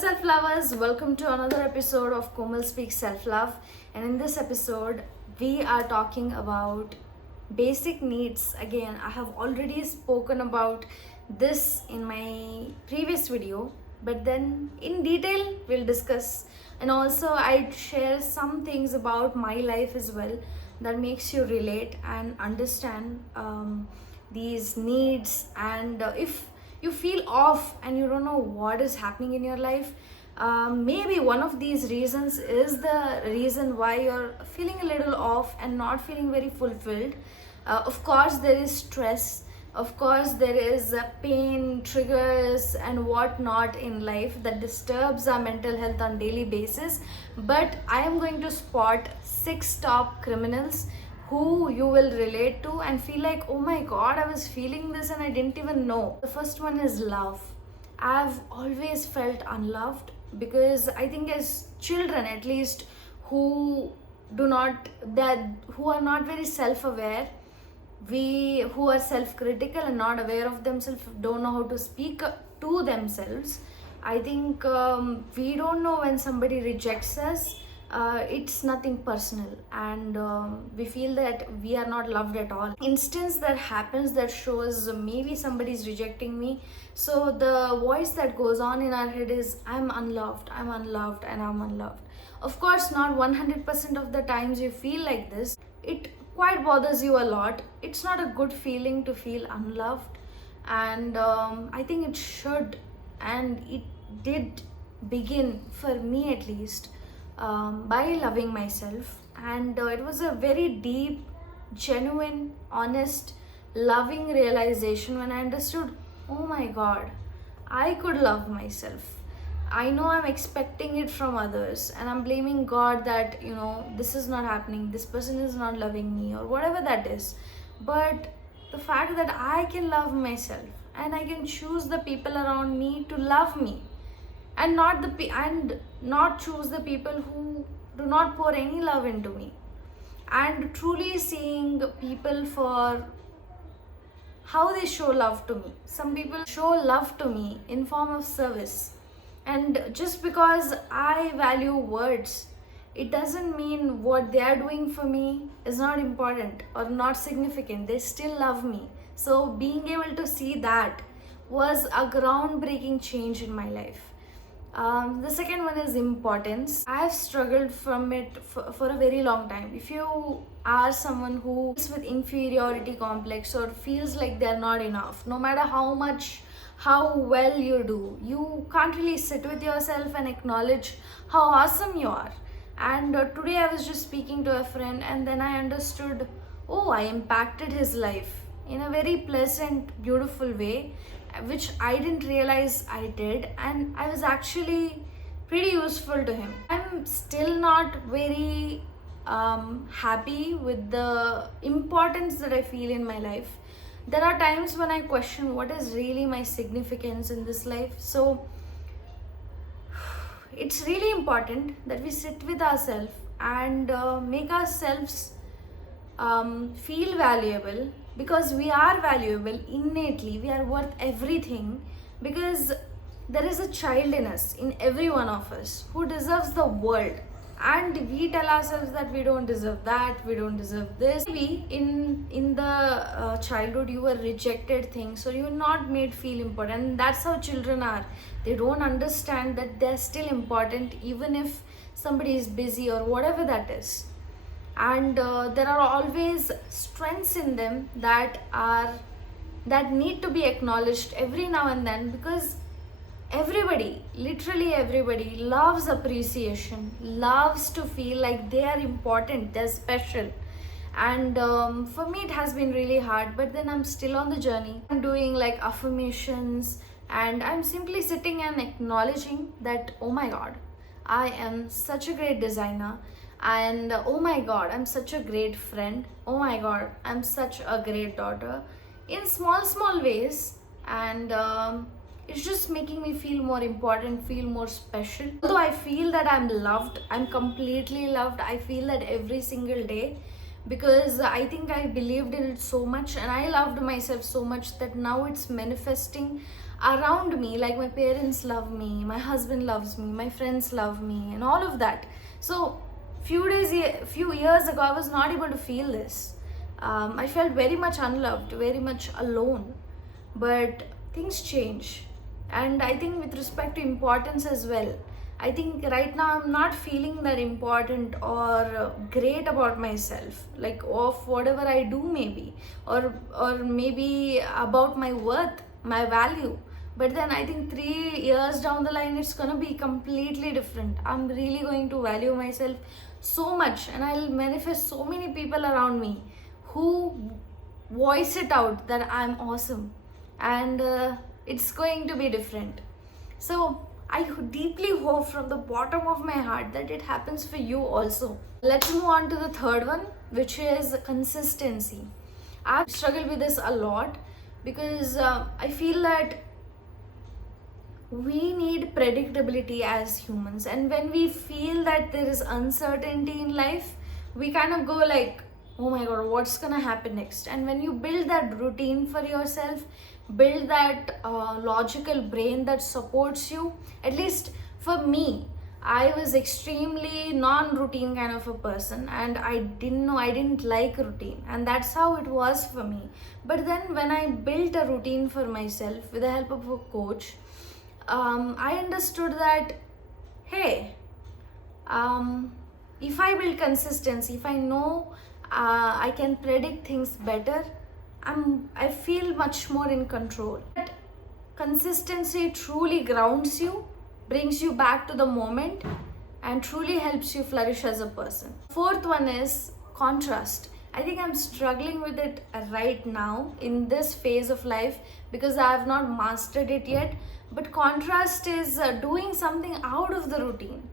self-lovers, welcome to another episode of Komal Speaks Self-Love. And in this episode, we are talking about basic needs. Again, I have already spoken about this in my previous video, but then in detail we'll discuss. And also I'd share some things about my life as well that makes you relate and understand these needs. And if you feel off and you don't know what is happening in your life, maybe one of these reasons is the reason why you're feeling a little off and not feeling very fulfilled. Of course there is stress, of course there is pain, triggers and whatnot in life that disturbs our mental health on daily basis, but I am going to spot 6 top criminals who you will relate to and feel like, oh my god, I was feeling this and I didn't even know. The first one is love. I've always felt unloved because I think as children at least who are not very self-aware, who are self-critical and not aware of themselves, don't know how to speak to themselves. I think we don't know when somebody rejects us. It's nothing personal, and we feel that we are not loved at all. Instance that happens that shows maybe somebody is rejecting me, so the voice that goes on in our head is, I'm unloved, and I'm unloved. Of course, not 100% of the times you feel like this. It quite bothers you a lot. It's not a good feeling to feel unloved, and I think it should, and it did begin, for me at least, by loving myself. And it was a very deep, genuine, honest, loving realization when I understood, oh my god, I could love myself. I know I'm expecting it from others and I'm blaming God that, this is not happening, this person is not loving me, or whatever that is. But the fact that I can love myself and I can choose the people around me to love me, and not choose the people who do not pour any love into me, and truly seeing people for how they show love to me. Some people show love to me in form of service, and just because I value words, it doesn't mean what they are doing for me is not important or not significant. They still love me. So being able to see that was a groundbreaking change in my life. The second one is importance. I have struggled from it for a very long time. If you are someone who is with inferiority complex or feels like they're not enough, no matter how well you do, you can't really sit with yourself and acknowledge how awesome you are. And today I was just speaking to a friend, and then I understood, oh, I impacted his life in a very pleasant, beautiful way, which I didn't realize I did, and I was actually pretty useful to him. I'm still not very happy with the importance that I feel in my life. There are times when I question what is really my significance in this life. So it's really important that we sit with ourselves and make ourselves feel valuable, because we are valuable innately. We are worth everything, because there is a child in us, in every one of us, who deserves the world, and we tell ourselves that we don't deserve that, we don't deserve this. Maybe in the childhood you were rejected things, so you were not made feel important, and that's how children are. They don't understand that they're still important even if somebody is busy or whatever that is. And there are always strengths in them that need to be acknowledged every now and then, because everybody, literally everybody, loves appreciation, loves to feel like they are important, they're special. And for me it has been really hard, but then I'm still on the journey. I'm doing like affirmations, and I'm simply sitting and acknowledging that, oh my god, I am such a great designer, and oh my god, I'm such a great friend, oh my god, I'm such a great daughter, in small ways. And it's just making me feel more important, feel more special. Although I feel that I'm loved, I'm completely loved, I feel that every single day, because I think I believed in it so much and I loved myself so much that now it's manifesting. around me, like my parents love me, my husband loves me, my friends love me, and all of that. So few years ago, I was not able to feel this. I felt very much unloved, very much alone. But things change, and I think with respect to importance as well, I think right now I'm not feeling that important or great about myself, like of whatever I do, maybe, or maybe about my worth, my value. But then I think 3 years down the line, it's gonna be completely different. I'm really going to value myself so much, and I'll manifest so many people around me who voice it out that I'm awesome, and it's going to be different. So I deeply hope from the bottom of my heart that it happens for you also. Let's move on to the third one, which is consistency. I've struggled with this a lot because I feel that we need predictability as humans, and when we feel that there is uncertainty in life, we kind of go like, oh my god, what's gonna happen next? And when you build that routine for yourself, build that logical brain that supports you. At least for me, I was extremely non-routine kind of a person, and I didn't like routine, and that's how it was for me. But then when I built a routine for myself with the help of a coach, I understood that, hey, if I build consistency, if I know I can predict things better, I feel much more in control. But consistency truly grounds you, brings you back to the moment, and truly helps you flourish as a person. Fourth one is contrast. I think I'm struggling with it right now in this phase of life because I have not mastered it yet. But contrast is doing something out of the routine.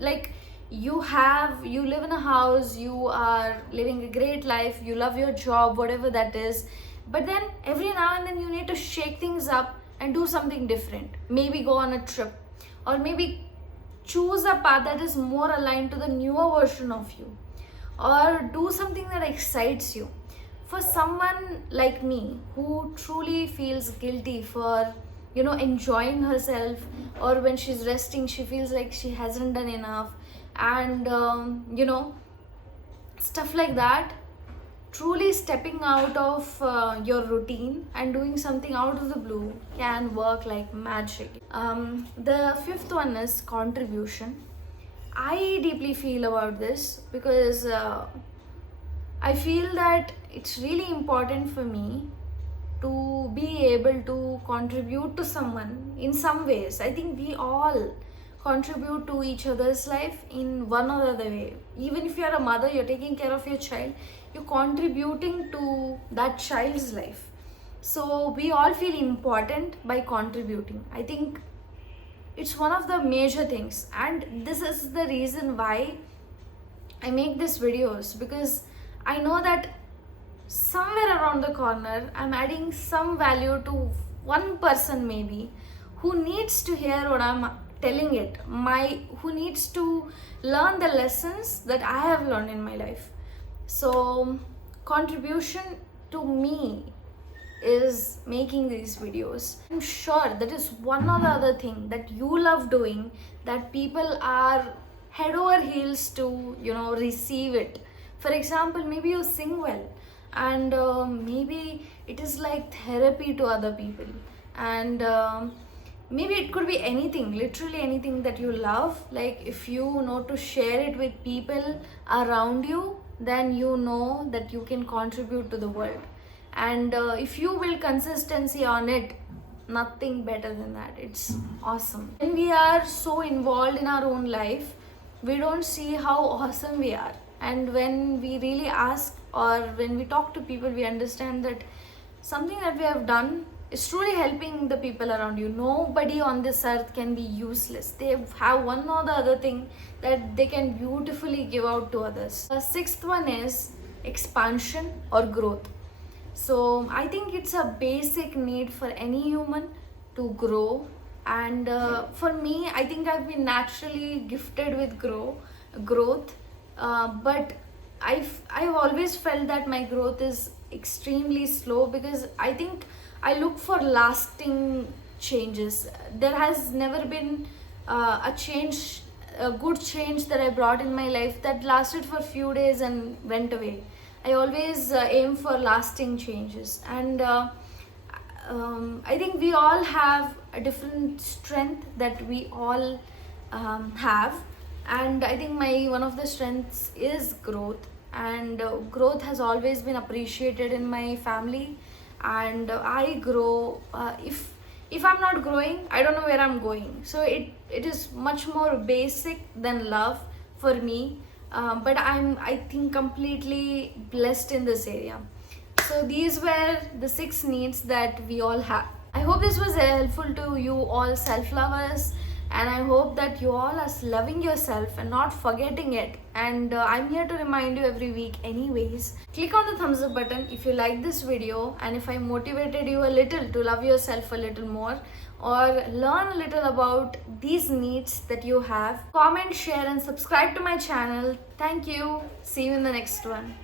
Like you live in a house, you are living a great life, you love your job, whatever that is. But then every now and then you need to shake things up and do something different. Maybe go on a trip, or maybe choose a path that is more aligned to the newer version of you, or do something that excites you. For someone like me who truly feels guilty for enjoying herself, or when she's resting she feels like she hasn't done enough, and stuff like that, truly stepping out of your routine and doing something out of the blue can work like magic. The fifth one is contribution. I deeply feel about this because I feel that it's really important for me to be able to contribute to someone in some ways. I think we all contribute to each other's life in one or other way. Even if you're a mother, you're taking care of your child, you're contributing to that child's life. So we all feel important by contributing. I think it's one of the major things, and this is the reason why I make these videos, because I know that somewhere around the corner I'm adding some value to one person maybe who needs to hear what I'm telling it, who needs to learn the lessons that I have learned in my life. So contribution to me is making these videos. I'm sure that is one or the other thing that you love doing, that people are head over heels to receive it. For example, maybe you sing well, and maybe it is like therapy to other people, and maybe it could be anything, literally anything that you love. Like if you know to share it with people around you, then you know that you can contribute to the world. And if you build consistency on it, nothing better than that. It's awesome. When we are so involved in our own life, we don't see how awesome we are, and when we really ask, or when we talk to people, we understand that something that we have done is truly helping the people around you. Nobody on this earth can be useless. They have one or the other thing that they can beautifully give out to others. The sixth one is expansion or growth. So I think it's a basic need for any human to grow, and for me, I think I've been naturally gifted with growth, but I've always felt that my growth is extremely slow, because I think I look for lasting changes. There has never been a good change that I brought in my life that lasted for few days and went away. I always aim for lasting changes, and I think we all have a different strength that we all have, and I think my one of the strengths is growth, and growth has always been appreciated in my family, and I grow. If I'm not growing, I don't know where I'm going. So it is much more basic than love for me, but I think completely blessed in this area. So these were the 6 needs that we all have. I hope this was helpful to you all self-lovers, and I hope that you all are loving yourself and not forgetting it. And I'm here to remind you every week anyways. Click on the thumbs up button if you like this video, and if I motivated you a little to love yourself a little more or learn a little about these needs that you have. Comment, share and subscribe to my channel. Thank you. See you in the next one.